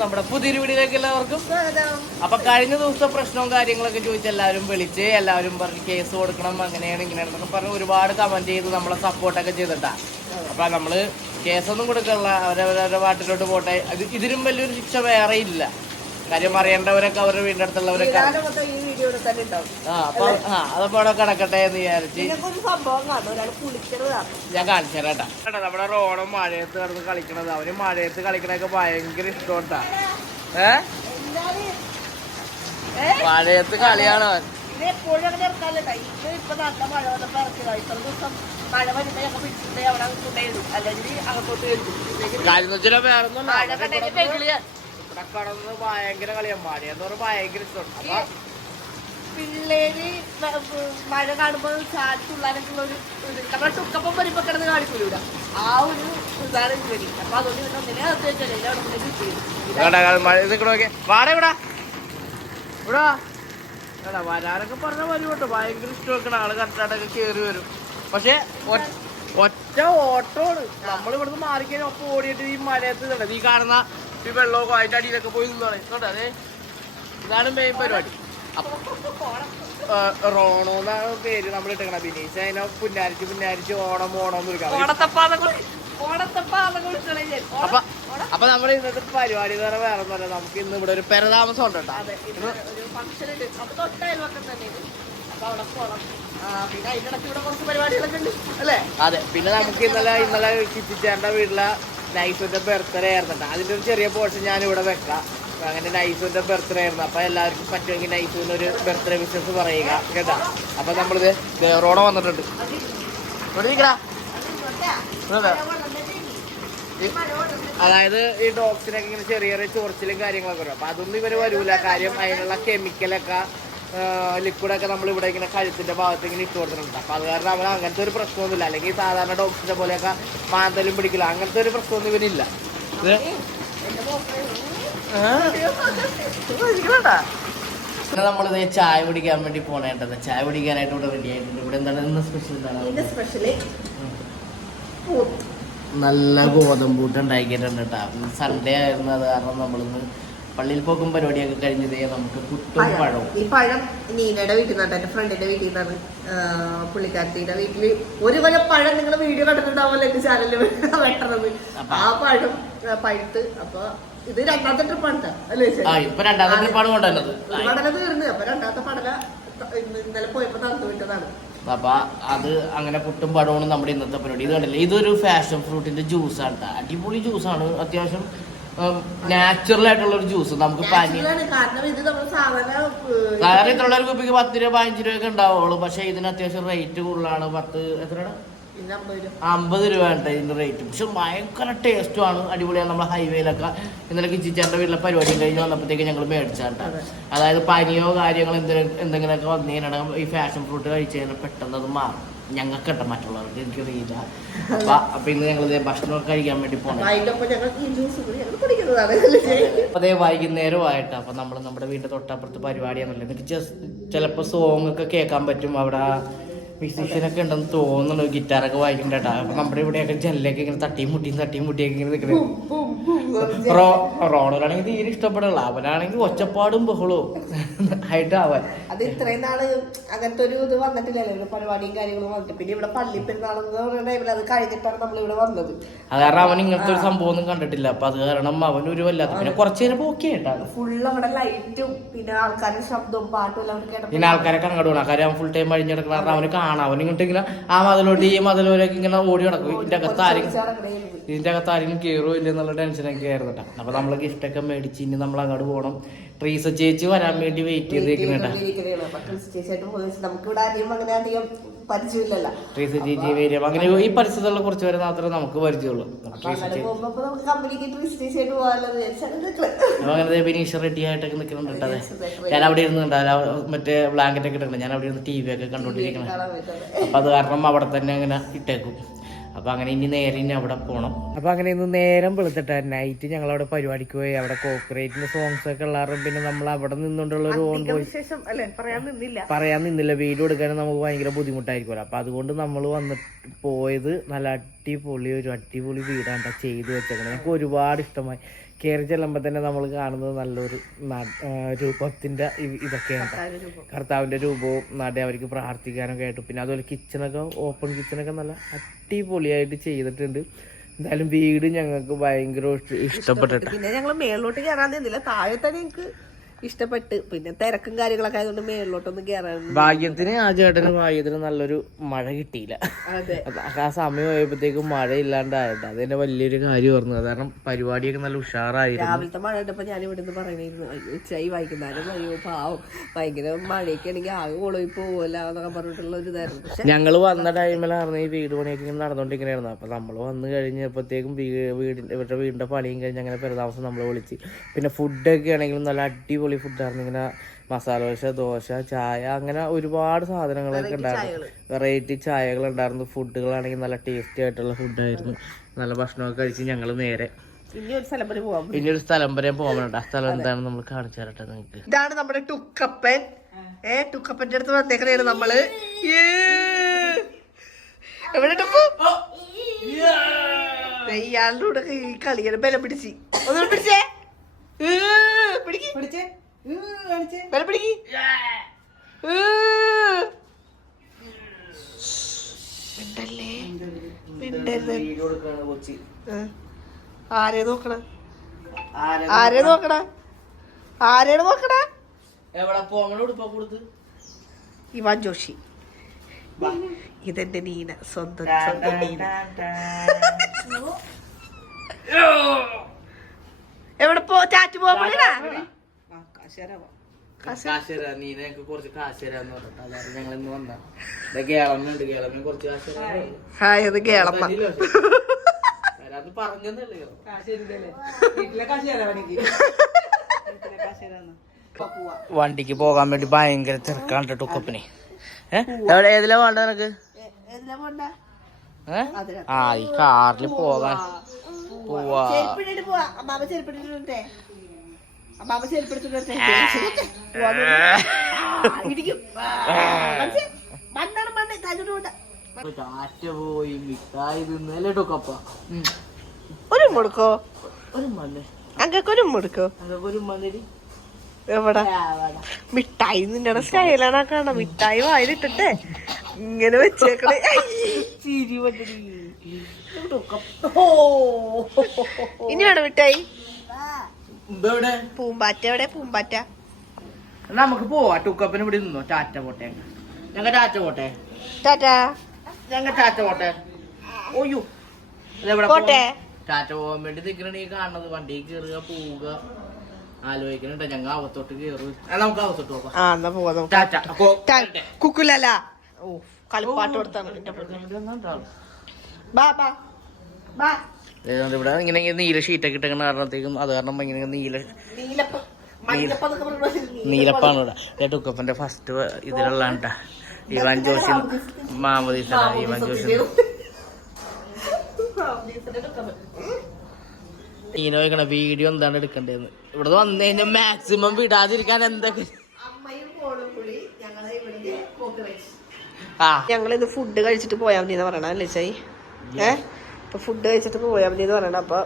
നമ്മുടെ പുതിയൊരു വീഡിയോയിലേക്ക് എല്ലാവർക്കും അപ്പൊ കഴിഞ്ഞ ദിവസത്തെ പ്രശ്നവും കാര്യങ്ങളൊക്കെ ചോദിച്ച് എല്ലാവരും വിളിച്ച് എല്ലാവരും പറഞ്ഞ് കേസ് കൊടുക്കണം അങ്ങനെയാണ് ഇങ്ങനെയാണെന്നൊക്കെ പറഞ്ഞ് ഒരുപാട് കമന്റ് ചെയ്ത് നമ്മളെ സപ്പോർട്ടൊക്കെ ചെയ്തിട്ടാ. അപ്പൊ നമ്മള് കേസൊന്നും കൊടുക്കാനുള്ള അവരവരുടെ പാട്ടിലോട്ട് പോട്ടെ. ഇതിലും വലിയൊരു ശിക്ഷ വേറെ ഇല്ല. കാര്യം അറിയേണ്ടവരൊക്കെ അവരുടെ വീടിന്റെ അടുത്തുള്ളവരൊക്കെ അതപ്പോ അവിടെ കിടക്കട്ടെ എന്ന് വിചാരിച്ച് ഞാൻ കാണിച്ചു തരാട്ടാ. നമ്മുടെ റോഡും മഴയത്ത് കിടന്ന് കളിക്കണത് അവന് മഴയത്ത് കളിക്കണൊക്കെ ഭയങ്കര ഇഷ്ടോട്ടാ. മഴയത്ത് കളിയാണ് അവൻ. കാര്യം വെച്ചാൽ വേറൊന്നും കടന്ന് ഭയങ്കര കളിയാണ്. മഴയെന്ന് പറഞ്ഞാൽ ഭയങ്കര ഇഷ്ടമാണ്. അപ്പൊ പിള്ളേര് മഴ കാണുമ്പോ ചാടി തുള്ളാനൊക്കെയുള്ള ഒരു നമ്മളെ ടുക്കപ്പം വരുമ്പോ കിടന്ന് കാണിക്കൂല. ആ ഒരു ഇതാണ് ഇവര്. അപ്പൊ അതുകൊണ്ട് പിന്നെ ഒന്നിനെ അകത്ത് വെച്ചാലേ വരാനൊക്കെ പറഞ്ഞാൽ വരും കേട്ടോ. ഭയങ്കര ഇഷ്ടം വെക്കണ ആള് കറക്റ്റായിട്ടൊക്കെ കേറി വരും. പക്ഷെ ഒറ്റ ഓട്ടമാണ്. നമ്മൾ ഇവിടുന്ന് മാറിക്കഴിഞ്ഞാൽ ഒപ്പം ഓടിയിട്ട് ഈ മഴയത്ത് ഈ കാണുന്ന ഈ വെള്ളമൊക്കെ അതിന്റെ അടിയിലൊക്കെ പോയി നിന്നാണ് കേട്ടോ. അതെ ഇതാണ് മെയിൻ പരിപാടി. റോണോ എന്നാണ് പേര് നമ്മൾ ഇട്ടേക്കണ. ബിനീഷ് അതിനെ പുന്നാരിച്ച് ഓണം എന്ന് വിളിക്കാം. അപ്പൊ നമ്മൾ ഇന്നത്തെ പരിപാടി എന്ന് പറഞ്ഞാൽ വേറെ ഒന്നുമല്ല. നമുക്ക് ഇന്ന് ഇവിടെ ഒരു പെരതാമസം ഉണ്ട് കേട്ടോ. അതെ. പിന്നെ നമുക്ക് ഇന്നലെ കിച്ചിച്ചേണ്ട വീട്ടിലെ നൈസുവിന്റെ ബർത്ത്ഡേ ആയിരുന്നുണ്ട്. അതിന്റെ ഒരു ചെറിയ പോർഷൻ ഞാൻ ഇവിടെ വെക്കാം. അങ്ങനെ നൈസുവിന്റെ ബർത്ത്ഡേ ആയിരുന്നു. അപ്പൊ എല്ലാവർക്കും പറ്റുമെങ്കിൽ നൈസുവിന് ഒരു ബർത്ത്ഡേ വിഷസ് പറയുക കേട്ടാ. അപ്പൊ നമ്മളിത് ദേവറോടെ വന്നിട്ടുണ്ട്. അതായത് ഈ ഡോഗ്സിനൊക്കെ ഇങ്ങനെ ചെറിയ ചെറിയ ചൊറിച്ചിലും കാര്യങ്ങളൊക്കെ വരും. അപ്പൊ അതൊന്നും ഇവര് വരൂല. കാര്യം അതിനുള്ള കെമിക്കലൊക്കെ ലിക്വിഡൊക്കെ നമ്മൾ ഇവിടെ ഇങ്ങനെ കഴുത്തിന്റെ ഭാഗത്ത് ഇങ്ങനെ ഇട്ട് കൊടുത്തിട്ടുണ്ട്. അപ്പൊ അത് കാരണം അവൻ അങ്ങനത്തെ ഒരു പ്രശ്നമൊന്നുമില്ല. അല്ലെങ്കിൽ സാധാരണ ഡോഗ്സിന്റെ പോലെയൊക്കെ മാന്തലും പിടിക്കില്ല. അങ്ങനത്തെ ഒരു പ്രശ്നമൊന്നും ഇവനില്ല. പിന്നെ നമ്മളിത് ചായ കുടിക്കാൻ വേണ്ടി പോണേണ്ടത്. ചായ കുടിക്കാനായിട്ട് ഇവിടെ റെഡി ആയിട്ടുണ്ട്. ഇവിടെ എന്താണ് ഇന്ന് സ്പെഷ്യൽ? നല്ല ഗോതമ്പൂട്ട് ഉണ്ടാക്കിയിട്ടുണ്ട് കേട്ടോ. സൺഡേ ആയിരുന്നു. അത് കാരണം നമ്മളിന്ന് പള്ളിയിൽ പോക്കും പരിപാടിയൊക്കെ കഴിഞ്ഞതേ നമുക്ക് പുട്ടും പഴവും. ഈ പഴം നീനയുടെ വീട്ടിൽ നിന്നാണ്, എന്റെ ഫ്രണ്ടിന്റെ വീട്ടിൽ നിന്നാണ്. പുള്ളിക്കാരത്തിയുടെ വീട്ടില് ഒരു കൊല്ലം പഴം നിങ്ങൾ വീഡിയോ കണ്ടിട്ടുണ്ടാവുമല്ലോ എന്റെ ചാനലിൽ വെട്ടണത്. ആ പഴം പഴുത്ത്. അപ്പൊ ഇത് രണ്ടാമത്തെ ട്രിപ്പാണ് അല്ലേ? ഇപ്പൊ രണ്ടാമത്തെ ട്രിപ്പാണ് കൊണ്ടുവന്നത്. പടല തീർന്ന്. അപ്പൊ രണ്ടാമത്തെ പടല ഇന്നലെ പോയപ്പോ തന്നു വിട്ടതാണ്. അപ്പൊ അത് അങ്ങനെ പുട്ടും പഴവും നമ്മുടെ ഇന്നത്തെ പരിപാടി. ഇത് കണ്ടില്ലേ, ഇതൊരു ഫാഷൻ ഫ്രൂട്ടിന്റെ ജ്യൂസാണ് കേട്ടോ. അടിപൊളി ജ്യൂസാണ്. അത്യാവശ്യം നാച്ചുറൽ ആയിട്ടുള്ള ഒരു ജ്യൂസ്. നമുക്ക് സാധാരണ ഇത്രയുള്ള ഒരു കുപ്പിക്ക് 10 രൂപ 15 രൂപയൊക്കെ ഉണ്ടാവുള്ളൂ. പക്ഷെ ഇതിന് അത്യാവശ്യം റേറ്റ് കൂടുതലാണ്. 50 രൂപ ഉണ്ട് ഇതിന്റെ റേറ്റ്. പക്ഷെ ഭയങ്കര ടേസ്റ്റുമാണ്. അടിപൊളിയാണ്. നമ്മളെ ഹൈവേയിലൊക്കെ ഇന്നലെ കിച്ചിച്ചേന്റെ വീട്ടിലെ പരിപാടി കഴിഞ്ഞ് വന്നപ്പോഴത്തേക്ക് ഞങ്ങൾ മേടിച്ചാട്ടാ. അതായത് പനിയോ കാര്യങ്ങളോ എന്തെങ്കിലുമൊക്കെ വന്നു കഴിഞ്ഞാൽ ഈ ഫാഷൻ ഫ്രൂട്ട് കഴിച്ചു കഴിഞ്ഞാൽ പെട്ടെന്ന് അത് മാറും. ഞങ്ങൾക്ക് കേട്ടോ, മറ്റുള്ളവർക്ക് എനിക്കറിയില്ല. അപ്പൊ ഇന്ന് ഞങ്ങൾ ഭക്ഷണമൊക്കെ കഴിക്കാൻ വേണ്ടി പോകണം. അതേ വൈകുന്നേരമായിട്ട്. അപ്പൊ നമ്മൾ നമ്മുടെ വീടിന്റെ തൊട്ടപ്പുറത്ത് പരിപാടിയാണല്ലോ. എനിക്ക് ചിലപ്പോ സോങ് ഒക്കെ കേൾക്കാൻ പറ്റും. അവിടെ മ്യൂസീഷ്യനൊക്കെ ഉണ്ടെന്ന് തോന്നുന്നു. ഗിറ്റാറൊക്കെ വായിക്കണ്ട കേട്ടോ. അപ്പൊ നമ്മുടെ ഇവിടെയൊക്കെ ജനലൊക്കെ ഇങ്ങനെ തട്ടിയും മുട്ടിയൊക്കെ ഇങ്ങനെ നിൽക്കണേ. റോണോലാണെങ്കിൽ തീരെ ഇഷ്ടപ്പെടില്ല. അവനാണെങ്കിൽ ഒച്ചപ്പാടും ബഹളവും ആയിട്ട് അവൻ. അത് ഇത്രയും നാള് അങ്ങനത്തെ ഒരു ഇത് വന്നിട്ടില്ലല്ലോ, പരിപാടിയും കാര്യങ്ങളും വന്നിട്ട്. പിന്നെ ഇവിടെ പള്ളി പെരുന്നാളെന്ന് പറയുന്ന ടൈമിൽ അത് കഴിഞ്ഞിട്ടാണ് നമ്മൾ ഇവിടെ വന്നത്. അത് കാരണം അവൻ ഇങ്ങനത്തെ ഒരു സംഭവം ഒന്നും കണ്ടിട്ടില്ല. അപ്പൊ അത് കാരണം അവൻ ഒരു വല്ലാത്ത. പിന്നെ കുറച്ചു നേരം ഓക്കെ ആയിട്ടാണ്. ഫുള്ള് അവിടെ ലൈറ്റും പിന്നെ ആൾക്കാരുടെ ശബ്ദവും പാട്ടും എല്ലാം കേട്ടു. പിന്നെ ആൾക്കാരൊക്കെ അങ്ങോട്ട് പോകണം. കാര്യം അവൻ ഫുൾ ടൈം കഴിഞ്ഞിടക്കണം. കാരണം അവന് കാണാം. അവൻ ഇങ്ങോട്ട് ഇങ്ങനെ ആ മതിലോട്ട് ഈ മതിലോരൊക്കെ ഇങ്ങനെ ഓടി നടക്കും. ഇതിന്റെ അകത്ത് ആരെങ്കിലും കയറുമോ ഇല്ല എന്നുള്ള ടെൻഷനൊക്കെ ആയിരുന്നു കേട്ടോ. അപ്പൊ നമ്മള് ഗിഫ്റ്റൊക്കെ മേടിച്ച് ഇനി നമ്മൾ അങ്ങോട്ട് പോകണം. ട്രീസ ചേച്ചി വരാൻ വേണ്ടി വെയിറ്റ് ചെയ്തേക്കുന്നുണ്ട്. ട്രീസ ചേച്ചി വരും. അങ്ങനെ ഈ പരിസരത്തുള്ള കുറച്ച് പേരെ മാത്രമേ നമുക്ക് പരിചയമുള്ളൂ. അങ്ങനെ ബിനീഷ് റെഡി ആയിട്ടൊക്കെ നിൽക്കുന്നുണ്ട്. അതെ, ഞാൻ അവിടെ ഇരുന്നുണ്ട്. മറ്റേ ബ്ലാങ്കറ്റ് ഒക്കെ ഇട്ടുണ്ട്. ഞാൻ അവിടെ ഇരുന്ന് TV ഒക്കെ കണ്ടോണ്ടിരിക്കണം. അപ്പൊ അത് കാരണം അവിടെ തന്നെ അങ്ങനെ ഇട്ടേക്കും. അപ്പൊ അങ്ങനെ ഇനി നേരെ ഇനി അവിടെ പോകണം. അപ്പൊ അങ്ങനെ ഇന്ന് നേരം വെളുത്തിട്ട് നൈറ്റ് ഞങ്ങൾ അവിടെ പരിപാടിക്ക് പോയി. അവിടെ കോപ്പറേറ്റിന്റെ സോങ്സ് ഒക്കെ ഉള്ളാറും പിന്നെ നമ്മൾ അവിടെ നിന്നുകൊണ്ടുള്ള ഒരു ഓൺ വോയിസ് പറയാൻ നിന്നില്ല. വീഡിയോ എടുക്കാനും നമുക്ക് ഭയങ്കര ബുദ്ധിമുട്ടായിരിക്കുമല്ലോ. അപ്പൊ അതുകൊണ്ട് നമ്മൾ വന്നിട്ട് പോയത് നല്ല അടിപൊളി വീടാണ് ചെയ്തു വെച്ചേക്കുന്നത്. എനിക്ക് ഒരുപാട് ഇഷ്ടമായി. കയറി ചെല്ലുമ്പോൾ തന്നെ നമ്മൾ കാണുന്നത് നല്ലൊരു രൂപത്തിൻ്റെ ഇതൊക്കെയാണ്. കർത്താവിൻ്റെ രൂപവും നട അവർക്ക് പ്രാർത്ഥിക്കാനൊക്കെ ആയിട്ട്. പിന്നെ അതുപോലെ കിച്ചണൊക്കെ ഓപ്പൺ കിച്ചണൊക്കെ നല്ല അടിപൊളിയായിട്ട് ചെയ്തിട്ടുണ്ട്. എന്തായാലും വീട് ഞങ്ങൾക്ക് ഭയങ്കര ഇഷ്ടപ്പെട്ടിട്ട്. പിന്നെ ഞങ്ങൾ മേളിലോട്ട് കയറാൻ നിന്നില്ല, താഴെ തന്നെ എനിക്ക് ഇഷ്ടപ്പെട്ട്. പിന്നെ തിരക്കും കാര്യങ്ങളൊക്കെ ആയതുകൊണ്ട് മേളിലോട്ടൊന്നും കയറാൻ. ഭാഗ്യത്തിന് ആ ചേട്ടന് ഭാഗ്യത്തിന് നല്ലൊരു മഴ കിട്ടിയില്ല. ആ സമയം ആയപ്പോഴത്തേക്കും മഴ ഇല്ലാണ്ടായിട്ട് അതെന്നെ വലിയൊരു കാര്യമായിരുന്നു. കാരണം പരിപാടിയൊക്കെ നല്ല ഉഷാറായിരുന്നു. രാവിലത്തെ മഴ ഉണ്ടപ്പോ ഞാൻ ഇവിടെ നിന്ന് പറയണിരുന്നു, ഉച്ചയായി വൈകുന്നേരം അയ്യോ പാവം ഭയങ്കര മഴയൊക്കെ ആണെങ്കിൽ ആകെ കൊളയി പോവല്ല എന്നൊക്കെ പറഞ്ഞിട്ടുള്ള ഒരു ഇതായിരുന്നു. പക്ഷെ ഞങ്ങൾ വന്ന ടൈമിലായിരുന്നു ഈ വീട് പണിയൊക്കെ ഇങ്ങനെ നടന്നുകൊണ്ടിരിക്കണായിരുന്നു. അപ്പൊ നമ്മൾ വന്നു കഴിഞ്ഞപ്പോഴത്തേക്കും ഇവരുടെ വീടിന്റെ പണിയും കഴിഞ്ഞ് അങ്ങനെ പെരുതാമസം നമ്മളെ വിളിച്ച്. പിന്നെ ഫുഡൊക്കെ ആണെങ്കിലും നല്ല അടിപൊളി ഫുഡായിരുന്നു. ഇങ്ങനെ മസാല ദോശ, ചായ, അങ്ങനെ ഒരുപാട് സാധനങ്ങളൊക്കെ ഉണ്ടായിരുന്നു. വെറൈറ്റി ചായകൾ ഉണ്ടായിരുന്നു. ഫുഡുകളാണെങ്കിൽ നല്ല ടേസ്റ്റി ആയിട്ടുള്ള ഫുഡായിരുന്നു. നല്ല ഭക്ഷണമൊക്കെ കഴിച്ച് ഞങ്ങൾ നേരെ ഇനി ഒരു സ്ഥലം വരെ പോകാനുണ്ട്. ആ സ്ഥലം എന്താണെന്ന് നമ്മൾ കാണിച്ചു തരട്ടെ നിങ്ങൾക്ക്. ഇതാണ് നമ്മുടെ ടുക്കപ്പൻ. ടുക്കപ്പന്റെ അടുത്ത് വന്നേക്കണേണ് നമ്മള്. എവിടെ ഇയാളുടെ കൂടെ ഈ കളിയാണ്. ബലം പിടിച്ച് ഒന്നും പിടിച്ചേ പിടിച്ചേ ബലം പിടിക്ക്. ആരെ നോക്കണ ആരെയാണ് നോക്കണ? ഇവാൻ ജോഷി. ഇതെന്റെ നീന, സ്വന്തം നീന. എവിടെ ചാറ്റ് പോകാ? വണ്ടിക്ക് പോകാൻ വേണ്ടി ഭയങ്കര തിരക്കാണ് ടുക്കപ്പിന്. എവിടെ ഏതിലാ വേണ്ട നിനക്ക്? ആ ഈ കാറിൽ പോകാൻ പോവാ. പോയി മിഠായി തിന്നല്ലേ ടുക്കപ്പ. ഒരു മുടുക്കോ അങ്ങക്കൊരു മുടുക്കോ എവിടെ മിഠായി നിന്നടെ സ്റ്റൈലാണ് കാണാം. മിഠായി വായിലിട്ടിട്ടെ ഇങ്ങനെ വെച്ചേക്കണേ. ഇനി വേണം മിഠായി. പൂമ്പാറ്റ എവിടെ? പൂമ്പാറ്റ നമുക്ക് പോവാ. ടുക്കപ്പിന് ഇവിടെ നിന്നോ. ടാറ്റ പോട്ടെ. ഞങ്ങൾ ടാറ്റ പോട്ടെ. ടാറ്റാ. ഞങ്ങൾ ടാറ്റ പോട്ടെ. ഓയ്യോ പോട്ടെ. ടാറ്റ പോകാൻ വേണ്ടി നിൽക്കണ ഈ കാണുന്നത്. വണ്ടി കയറുക പോവുക ആലോചിക്കണുണ്ട്. ഞങ്ങൾ അവത്തോട്ട് കയറും. നമുക്ക് അവത്തോട്ട് പോകാം. ടാറ്റ. കുക്കുലല്ല. ഓ കളിപ്പാട്ട് കൊടുത്താണ്. ഇവിടെ ഇങ്ങനെ നീല ഷീറ്റൊക്കെ ഇട്ടേക്കണ കാരണത്തേക്കും അത് കാരണം ഇങ്ങനെ നീലപ്പാണ് ഇവിടെ. ടുക്കപ്പന്റെ ഫസ്റ്റ് ഇതിലുള്ളതാണ് ട്ടാ. ഇവാൻ ജോഷി മാമദീസ. ഇവാൻ ജോഷി നീന വെക്കണ വീഡിയോ എന്താണ് എടുക്കേണ്ടതെന്ന്. ഇവിടെ വന്നു കഴിഞ്ഞാൽ മാക്സിമം വിടാതിരിക്കാൻ എന്തൊക്കെ. ഞങ്ങളിന്ന് ഫുഡ് കഴിച്ചിട്ട് പോയാൽ മതി എന്ന് പറയണ അല്ലേ ചായി? ഇപ്പൊ ഫുഡ് കഴിച്ചിട്ട് പോയാൽ മതി എന്ന് പറയണം. അപ്പൊ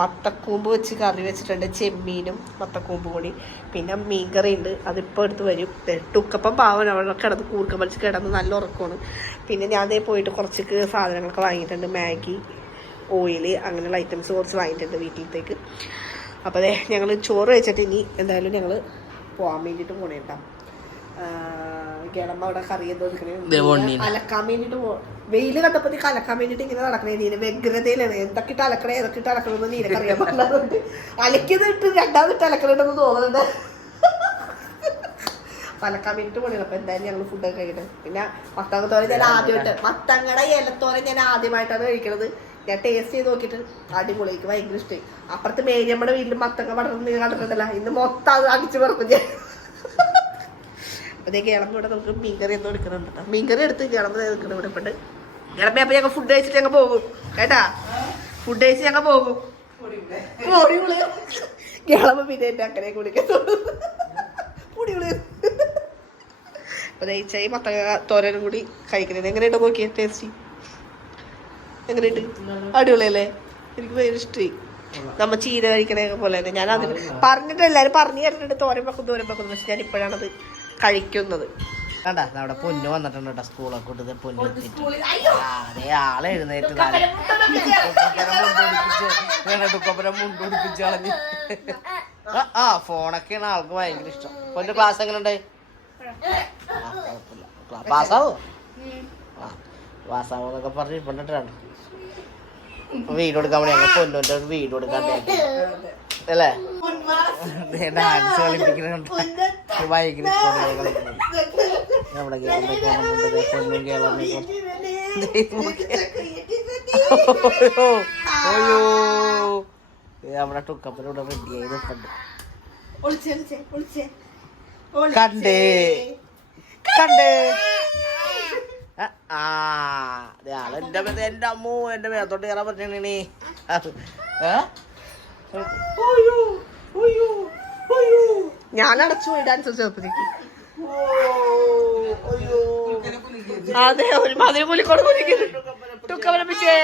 മത്തക്കൂമ്പ് വെച്ച് കറി വെച്ചിട്ടുണ്ട്. ചെമ്മീനും മത്തക്കൂമ്പും കൂടി. പിന്നെ മീൻകറി ഉണ്ട്, അതിപ്പോൾ എടുത്ത് വരും. ടുക്കപ്പം പാവൻ അവിടെ കിടന്ന് കൂർക്കം വലിച്ച് കിടന്ന് നല്ല ഉറക്കമാണ്. പിന്നെ ഞാൻ അതേ പോയിട്ട് കുറച്ച് സാധനങ്ങളൊക്കെ വാങ്ങിയിട്ടുണ്ട്. മാഗി, ഓയില്, അങ്ങനെയുള്ള ഐറ്റംസ് കുറച്ച് വാങ്ങിയിട്ടുണ്ട് വീട്ടിലത്തേക്ക്. അപ്പോൾ അതെ ഞങ്ങൾ ചോറ് കഴിച്ചിട്ട് ഇനി എന്തായാലും ഞങ്ങൾ പോകാൻ വേണ്ടിയിട്ട് പോണേട്ടാ. കിളമ്പ അവിടെ കറി എന്തോ അലക്കാൻ വേണ്ടിട്ട് വെയില് കണ്ടപ്പോ അലക്കാൻ വേണ്ടിട്ട് ഇങ്ങനെ നടക്കണേ. നീന വ്യഗ്രതയിലാണ്. എന്തൊക്കെ ഇട്ട് അലക്കണേ ഏതൊക്കെ ഇട്ട് അലക്കണമെന്ന് നീനക്കറിയാൻ പാടില്ലാതുകൊണ്ട് അലക്കിയതിട്ട് രണ്ടാമതിട്ട് അലക്കണമെന്ന് തോന്നുന്നുണ്ട്. അലക്കാൻ വേണ്ടിട്ട് പോണേ. അപ്പൊ എന്തായാലും ഞങ്ങൾ ഫുഡൊക്കെ കഴിക്കട്ടെ. പിന്നെ മത്തങ്ങത്തോരൻ ഞാൻ ആദ്യമായിട്ട് മത്തങ്ങടെ ഇലത്തോരൻ ഞാൻ ആദ്യമായിട്ടാണ് കഴിക്കണത്. ഞാൻ ടേസ്റ്റ് ചെയ്ത് നോക്കിയിട്ട് അടിപൊളി. എനിക്ക് ഭയങ്കര ഇഷ്ടമായി. അപ്പുറത്ത് മേരിയമ്മയുടെ വീട്ടിൽ മത്തങ്ങ പടർന്ന് നിങ്ങൾ കണ്ടിട്ടുണ്ടല്ല. ഇന്ന് മൊത്തം അത് അടിച്ചു പറക്കും ഞാൻ. അതേ കിളമ്പിവിടെ നമുക്ക് മീൻകറി എന്തോ എടുക്കുന്നുണ്ട്. മീൻകറി എടുത്ത് കിളമ്പ് എടുക്കണം ഇവിടെ ഇപ്പോട്ട്. കിളമ്പി അപ്പൊ ഞങ്ങൾ ഫുഡ് കഴിച്ചിട്ട് ഞങ്ങൾ പോകും കേട്ടാ. ഫുഡ് കഴിച്ച് ഞങ്ങൾ പോകും. കിളമ്പ് പിന്നെ എന്റെ അക്കനെ കുളിക്കത്തുള്ളൂ. പൊടി വിളി. അപ്പൊ ദഹിച്ചായി മത്തങ്ങ തോരനും കൂടി കഴിക്കുന്നത്. എങ്ങനെയുണ്ടോ നോക്കിയേ ടേസ്റ്റ്? എങ്ങനെയുണ്ട്? അടിപൊളിയല്ലേ? എനിക്ക് ഭയങ്കര ഇഷ്ടമായി. നമ്മ ചീര കഴിക്കണ പോലെ തന്നെ. ഞാൻ അതിന് പറഞ്ഞിട്ട് എല്ലാരും പറഞ്ഞു കേട്ടിട്ടുണ്ട് തോരൻ വെക്കും. പക്ഷെ ഞാൻ ഇപ്പോഴാണത് കഴിക്കുന്നത്. കണ്ടാ നമ്മുടെ പൊന്നു വന്നിട്ടുണ്ട് കേട്ടോ, സ്കൂളൊക്കെ വിട്ടത് പൊന്നു അതേ ആളെ എഴുന്നേറ്റ് തുക്കപ്പുരം മുണ്ടുപിടിപ്പിച്ച് കളഞ്ഞ്. ആ ഫോണൊക്കെയാണ് ആൾക്ക് ഭയങ്കര ഇഷ്ടം. പൊന്നു ക്ലാസ് എങ്ങനെ ഉണ്ടായി? കുഴപ്പമില്ല, പാസ്സാവോ? ആ പാസ്സാവോന്നൊക്കെ പറഞ്ഞ് ഇപ്പണ്ടിട്ടാണ് വീട് കൊടുക്കാൻ വേണ്ടി ഞങ്ങൾ പൊന്നുന്റെ ഒരു വീട് കൊടുക്കാണ്ട് അല്ലേ? ഡാൻസ് കളിപ്പിക്കുന്നുണ്ട് ഭയങ്കര കളിക്കുന്നത്. നമ്മുടെ പൊന്നും കേരളം നമ്മുടെ ടുക്കപ്പനോട് റെഡി ആയി നിൽപ്പുണ്ട്. കണ്ടേ എന്റെ അമ്മോ എന്റെ മേത്തോട്ട് കയറാൻ പറ്റണേ. ഞാൻ അടച്ചു പോയി ഡാൻസ് ചെറുപ്പത്തേക്ക്. അതെ ഒരുമാതിരി പുലിക്കോട് ടുക്കപ്പന പിടിച്ചേ.